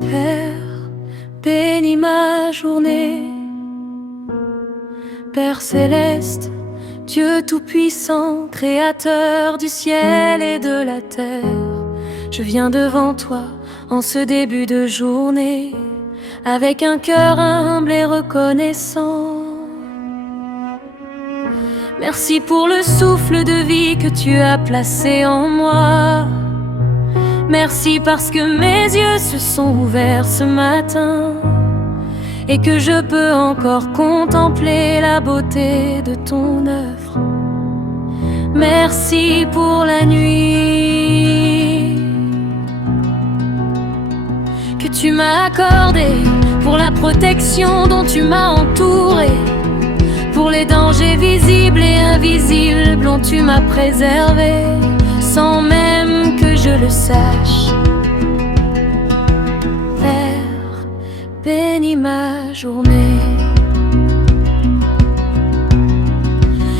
Père, bénis ma journée. Père céleste, Dieu tout-puissant, créateur du ciel et de la terre, je viens devant toi en ce début de journée, avec un cœur humble et reconnaissant. Merci pour le souffle de vie que tu as placé en moi. Merci parce que mes yeux se sont ouverts ce matin et que je peux encore contempler la beauté de ton œuvre. Merci pour la nuit que tu m'as accordée, pour la protection dont tu m'as entourée, pour les dangers visibles et invisibles dont tu m'as préservé, sans même que je le sache. Père, bénis ma journée.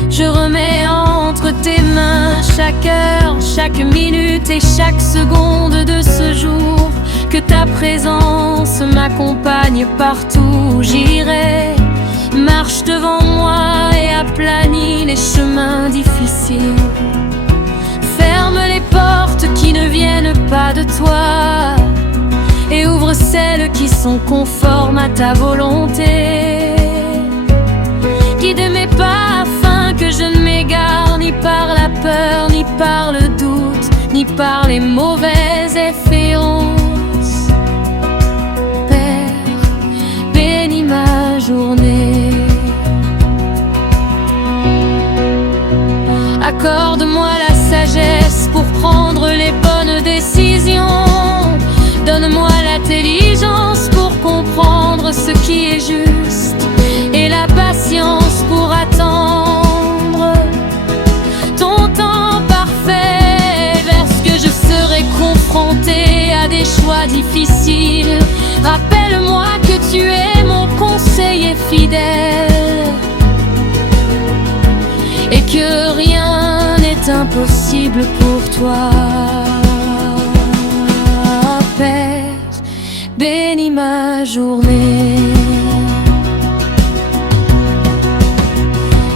Je remets entre tes mains chaque heure, chaque minute et chaque seconde de ce jour. Que ta présence m'accompagne partout où j'irai, marche devant moi et aplanis les chemins difficiles. Ferme les portes qui ne viennent pas de toi et ouvre celles qui sont conformes à ta volonté. Guide mes pas afin que je ne m'égare ni par la peur, ni par le doute, ni par les mauvaises influences. Père, bénis ma journée. Accorde-moi la sagesse pour prendre les bonnes décisions. Donne-moi l'intelligence pour comprendre ce qui est juste et la patience pour attendre ton temps parfait. Lorsque je serai confrontée à des choix difficiles, rappelle-moi que tu es mon conseiller fidèle et que rien n'est impossible pour toi. Père, bénis ma journée.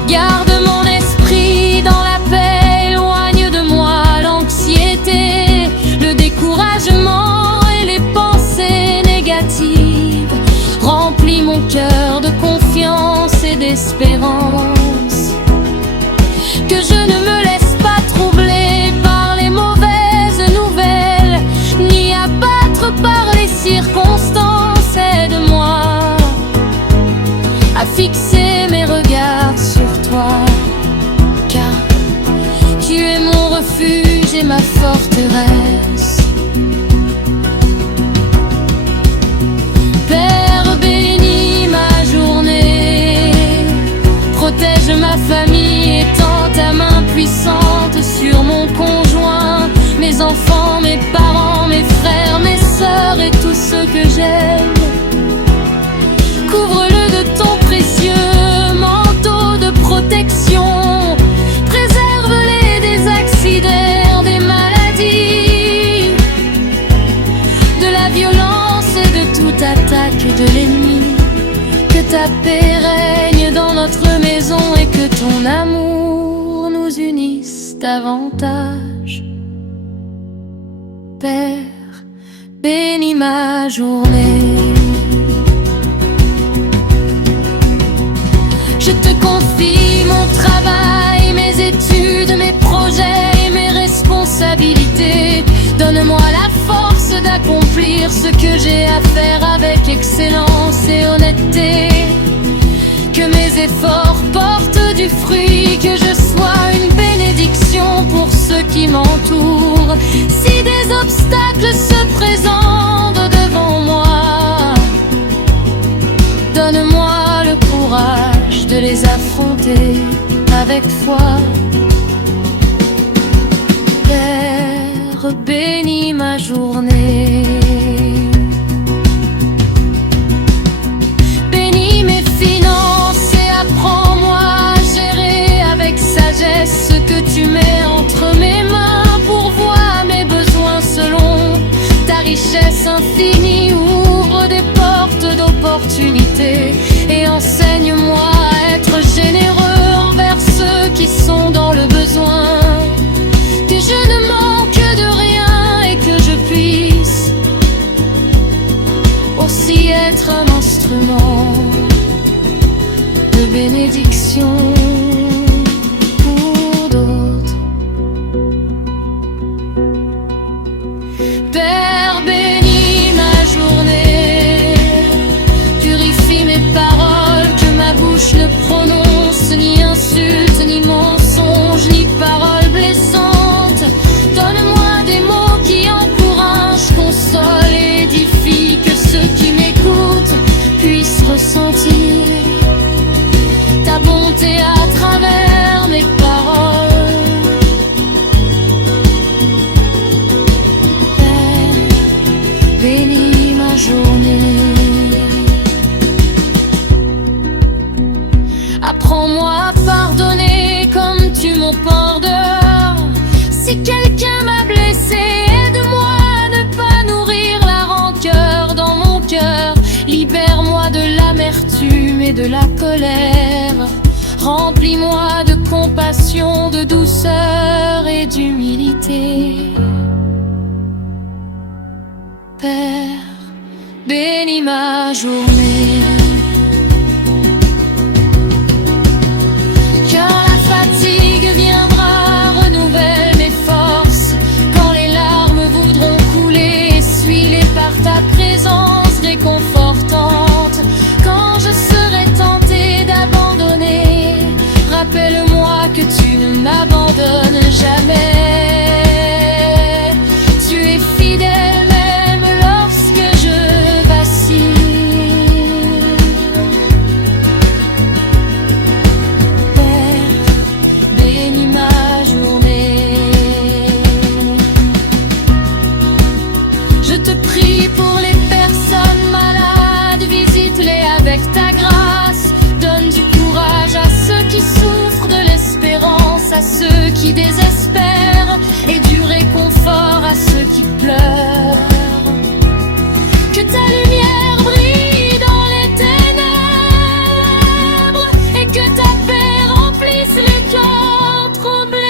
Garde mon esprit dans la paix, éloigne de moi l'anxiété, le découragement et les pensées négatives. Remplis mon cœur de confiance et d'espérance. Que je ne me laisse pas troubler par les mauvaises nouvelles, ni abattre par les circonstances. Aide-moi à fixer mes regards sur toi, car tu es mon refuge et ma forteresse. Père, bénis ma journée. Protège ma famille et tends ta main puissante sur mon conjoint, mes enfants, mes parents, mes frères, mes sœurs et tous ceux que j'aime. Couvre-le de ton précieux manteau de protection. Préserve-les des accidents, des maladies, de la violence et de toute attaque de l'ennemi. Que ta paix règne dans notre maison et que ton amour nous unisse davantage. Père, bénis ma journée. Je te confie mon travail, mes études, mes projets et mes responsabilités. Donne-moi la force d'accomplir ce que j'ai à faire avec excellence et honnêteté. Que mes efforts portent du fruit, que je sois une bénédiction pour ceux qui m'entourent. Si des obstacles se présentent devant moi, donne-moi le courage de les affronter avec foi. Père, bénis ma journée. Bénis mes finances et apprends-moi à gérer avec sagesse ce que tu mets entre mes mains. Pourvois mes besoins selon ta richesse infinie. liberté. Et enseigne-moi à être généreux envers ceux qui sont dans le besoin. Que je ne manque de rien et que je puisse aussi être un instrument de bénédiction pour d'autres. Père, bénis ma journée, purifie mes paroles, que ma bouche ne prononce ni insulte, ni mensonge, ni parole blessante. Donne-moi des mots qui encouragent, consolent et édifient, que ceux qui m'écoutent puissent ressentir ta bonté à travers mes paroles. Père, bénis ma journée. Apprends-moi à pardonner comme tu m'en pardonnes. Si quelqu'un m'a blessé, aide-moi à ne pas nourrir la rancœur dans mon cœur. Libère-moi de l'amertume et de la colère. Remplis-moi de compassion, de douceur et d'humilité. Père, bénis ma journée. Quand la fatigue viendra, renouvelle mes forces. Quand les larmes voudront couler, essuie-les par ta présence réconfortante. Quand je serai tentée d'abandonner, rappelle-moi que tu ne m'abandonnes jamais. Tu es fidèle même lorsque je vacille. Père, bénis ma journée. Je te prie pour les personnes malades, visite-les avec ta grâce. Donne du courage à ceux qui souffrent, de l'espérance à ceux qui désespèrent, et du réconfort à ceux qui pleurent. Que ta lumière brille dans les ténèbres, et que ta paix remplisse les cœurs troublés.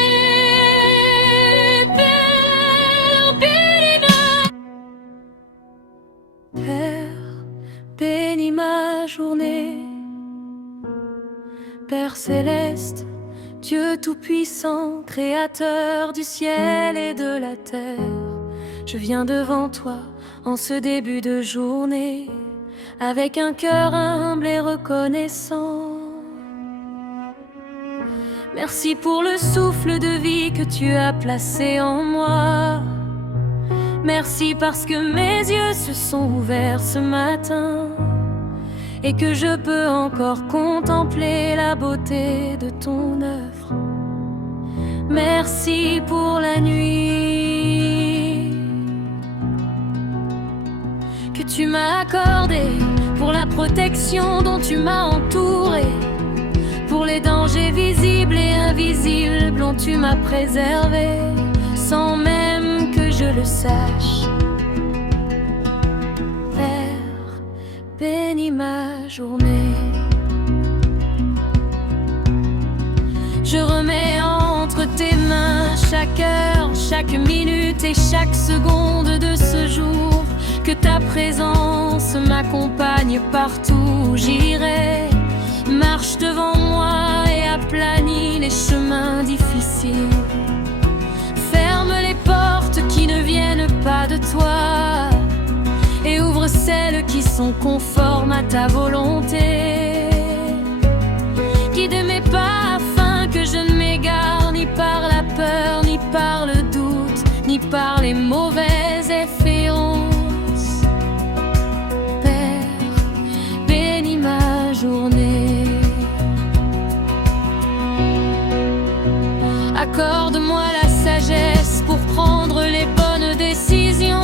Père, bénis ma journée. Père céleste, Dieu tout-puissant, créateur du ciel et de la terre, je viens devant toi en ce début de journée, avec un cœur humble et reconnaissant. Merci pour le souffle de vie que tu as placé en moi. Merci parce que mes yeux se sont ouverts ce matin et que je peux encore contempler la beauté de ton œuvre. Merci pour la nuit que tu m'as accordée, pour la protection dont tu m'as entourée, pour les dangers visibles et invisibles dont tu m'as préservé, sans même que je le sache. Père, bénis ma journée. Je remets entre tes mains chaque heure, chaque minute et chaque seconde de ce jour. Que ta présence m'accompagne partout où j'irai. Marche devant moi et aplanis les chemins difficiles. Ferme les portes qui ne viennent pas de toi et ouvre celles qui sont conformes à ta volonté. Guide mes pas afin que je ne m'égare ni par la peur, ni par le doute, ni par les mauvaises influences. Père, bénis ma journée. Accorde-moi la sagesse pour prendre les bonnes décisions.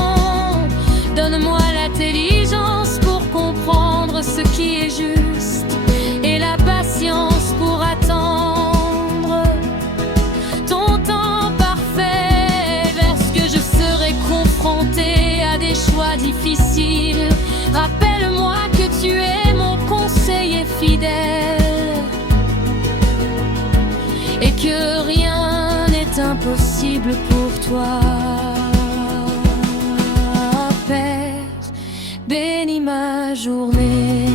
Donne-moi l'intelligence pour comprendre ce qui est juste et la patience pour attendre ton temps parfait vers ce que je serai conduit. impossible pour toi. Père, bénis ma journée.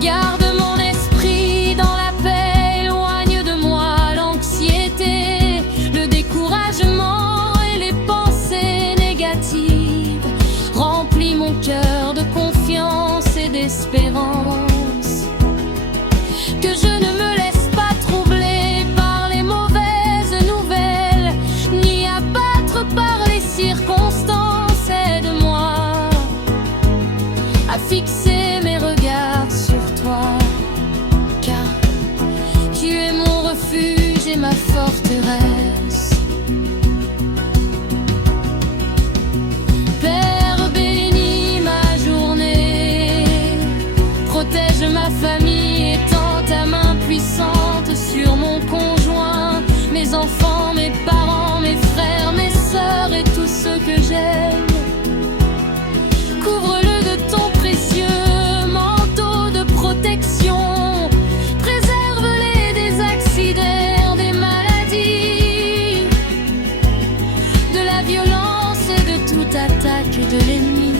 Garde mon esprit dans la paix, éloigne de moi l'anxiété, le découragement et les pensées négatives. Remplis mon cœur de confiance et d'espérance, que je ne me laisse pas troubler par les mauvaises nouvelles, ni abattre par les circonstances. Aide-moi à fixer mes regards sur toi, car tu es mon refuge et ma forteresse. Père, bénis ma journée, protège ma famille, étends ta main puissante sur mon conjoint, mes enfants, mes parents, mes frères, mes sœurs et tous ceux que j'aime. Couvre-le de ton précieux manteau de protection, préserve-les des accidents, des maladies, de la violence et de toute attaque de l'ennemi.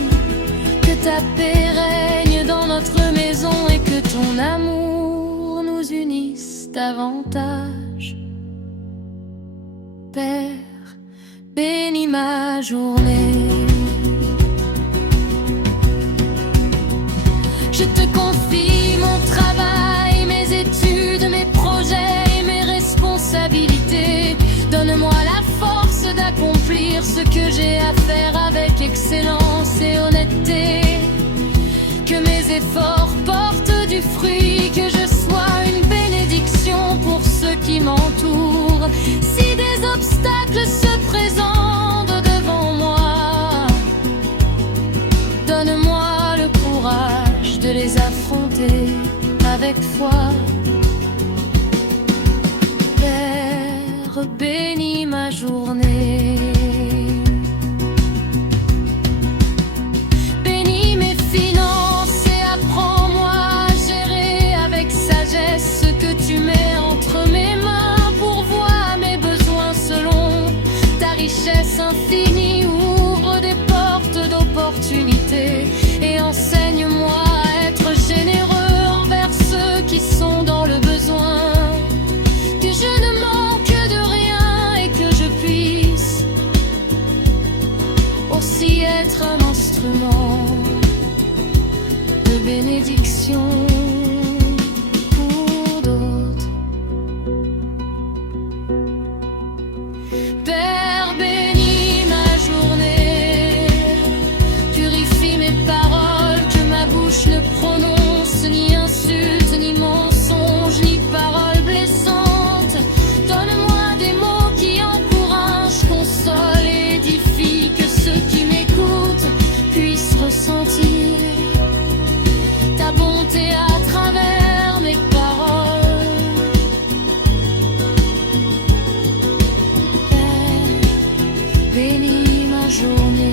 Que ta paix règne dans notre maison et que ton amour nous unisse davantage. Père, bénis ma journée. Je te confie mon travail, mes études, mes projets et mes responsabilités. Donne-moi la force d'accomplir ce que j'ai à faire avec excellence et honnêteté. Que mes efforts portent du fruit, que je sois une bénédiction pour ceux qui m'entourent. Si des obstacles se présentent devant moi, donne-moi le courage de les affronter avec foi. Père, bénis ma journée. Bénis mes finances et apprends-moi à gérer avec sagesse ce que tu mets entre mes mains. Pourvois mes besoins selon ta richesse infinie. Ouvre des portes d'opportunités et enseigne-moi à être généreux envers ceux qui sont dans le besoin. Que je ne manque de rien et que je puisse aussi être un instrument de bénédiction pour d'autres. Père, bénis ma journée, purifie mes paroles, que ma bouche ne prononce ni insulte, ni mensonge, ni parole blessante. Donne-moi des mots qui encouragent, consolent et édifient, que ceux qui m'écoutent puissent ressentir ta bonté à travers mes paroles. Père, bénis ma journée.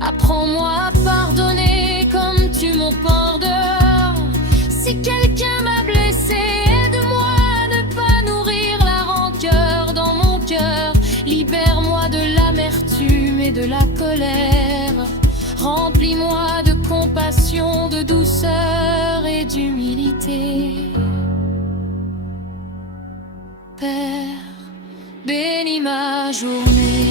Apprends-moi à pardonner comme tu m'en pardonnes. Si quelqu'un m'a blessé, aide-moi à ne pas nourrir la rancœur dans mon cœur. Libère-moi de l'amertume et de la colère. Remplis-moi de compassion, de douceur et d'humilité. Père, bénis ma journée.